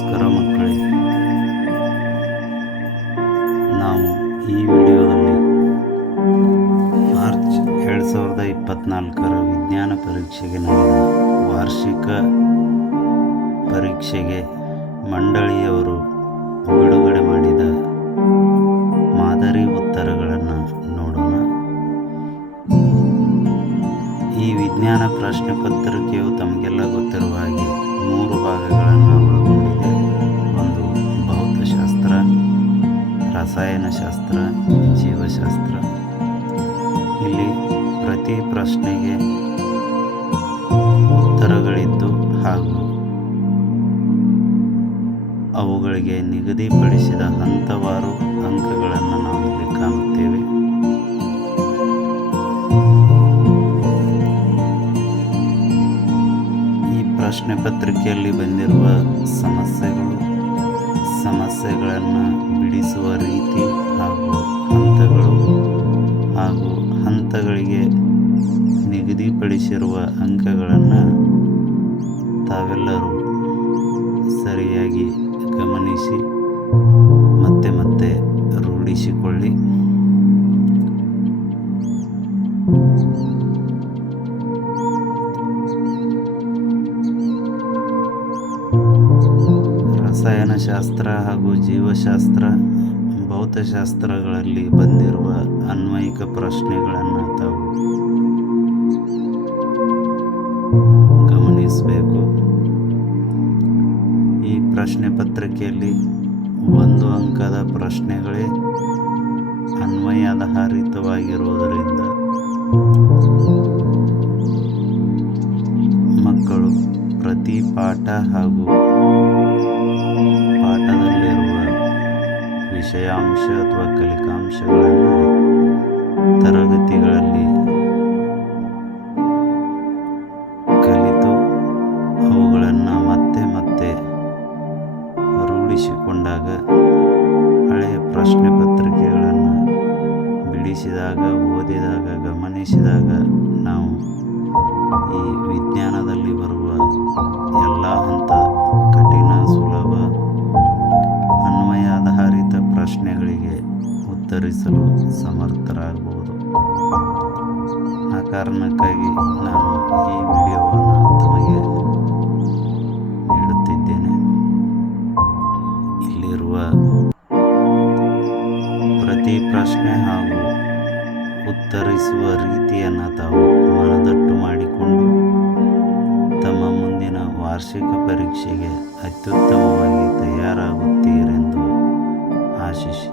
ನಮಸ್ಕಾರ ಮಕ್ಕಳೇ. ನಾವು ಈ ವಿಡಿಯೋದಲ್ಲಿ ಮಾರ್ಚ್ 2024ರ ವಿಜ್ಞಾನ ಪರೀಕ್ಷೆಗೆ ನಡೆದ ವಾರ್ಷಿಕ ಪರೀಕ್ಷೆಗೆ ಮಂಡಳಿಯವರು ಬಿಡುಗಡೆ ಮಾಡಿದ ಮಾದರಿ ಉತ್ತರಗಳನ್ನು ನೋಡೋಣ. ಈ ವಿಜ್ಞಾನ ಪ್ರಶ್ನೆ ಪತ್ರಿಕೆಯು ತಮಗೆಲ್ಲ ಗೊತ್ತಿರುವ ಹಾಗೆ 3 ಭಾಗಗಳನ್ನು ಒಳಗೊಂಡಿದೆ. ಒಂದು ಭೌತಶಾಸ್ತ್ರ, ರಸಾಯನಶಾಸ್ತ್ರ, ಜೀವಶಾಸ್ತ್ರ. ಇಲ್ಲಿ ಪ್ರತಿ ಪ್ರಶ್ನೆಗೆ ಉತ್ತರಗಳಿದ್ದು ಹಾಗೂ ಅವುಗಳಿಗೆ ನಿಗದಿಪಡಿಸಿದ ಹಂತವಾರು ಅಂಕಗಳನ್ನು ನಾವು ಇಲ್ಲಿ ಕಾಣುತ್ತೇವೆ. ಪ್ರಶ್ನೆ ಪತ್ರಿಕೆಯಲ್ಲಿ ಬಂದಿರುವ ಸಮಸ್ಯೆಗಳನ್ನು ಬಿಡಿಸುವ ರೀತಿ ಹಾಗೂ ಹಂತಗಳಿಗೆ ನಿಗದಿಪಡಿಸಿರುವ ಅಂಕಗಳನ್ನು ತಾವೆಲ್ಲರೂ ಸರಿಯಾಗಿ ಗಮನಿಸಿ ಮತ್ತೆ ರೂಢಿಸಿಕೊಳ್ಳಿ. ರಸಾಯನಶಾಸ್ತ್ರ ಹಾಗೂ ಜೀವಶಾಸ್ತ್ರ, ಭೌತಶಾಸ್ತ್ರಗಳಲ್ಲಿ ಬಂದಿರುವ ಅನ್ವಯಿಕ ಪ್ರಶ್ನೆಗಳನ್ನು ತಾವು ಗಮನಿಸಬೇಕು. ಈ ಪ್ರಶ್ನೆ ಪತ್ರಿಕೆಯಲ್ಲಿ 1 ಅಂಕದ ಪ್ರಶ್ನೆಗಳೇ ಅನ್ವಯಾಧಾರಿತವಾಗಿರುವುದರಿಂದ ಮಕ್ಕಳು ಪ್ರತಿ ಪಾಠ ಹಾಗೂ ಪಾಠದಲ್ಲಿರುವ ವಿಷಯಾಂಶ ಅಥವಾ ಕಲಿಕಾಂಶಗಳನ್ನು ತರಗತಿಗಳಲ್ಲಿ ಕಲಿತು ಅವುಗಳನ್ನು ಮತ್ತೆ ರೂಢಿಸಿಕೊಂಡಾಗ ಹಳೆಯ ಪ್ರಶ್ನೆ ಪತ್ರಿಕೆಗಳನ್ನು ಬಿಡಿಸಿದಾಗ, ಓದಿದಾಗ, ಗಮನಿಸಿದಾಗ ನಾವು ಈ ವಿಜ್ಞಾನದಲ್ಲಿ ಬರುವ ಎಲ್ಲ ಹಂತ ಕಠಿಣ, ಸುಲಭ, ಅನ್ವಯಾಧಾರಿತ ಪ್ರಶ್ನೆಗಳಿಗೆ ಉತ್ತರಿಸಲು ಸಮರ್ಥರಾಗಬಹುದು. ಆ ಕಾರಣಕ್ಕಾಗಿ ನಾನು ಈ ವಿಡಿಯೋವನ್ನು ತಮಗೆ ನೀಡುತ್ತಿದ್ದೇನೆ. ಇಲ್ಲಿರುವ ಪ್ರತಿ ಪ್ರಶ್ನೆ ಹಾಗೂ ಉತ್ತರಿಸುವ ರೀತಿಯನ್ನು ತಾವು ಮನದಟ್ಟು ಮಾಡಿಕೊಂಡು ತಮ್ಮ ಮುಂದಿನ ವಾರ್ಷಿಕ ಪರೀಕ್ಷೆಗೆ ಅತ್ಯುತ್ತಮವಾಗಿ ತಯಾರಾಗುತ್ತೀರೆಂದು ಆಶಿಸಿ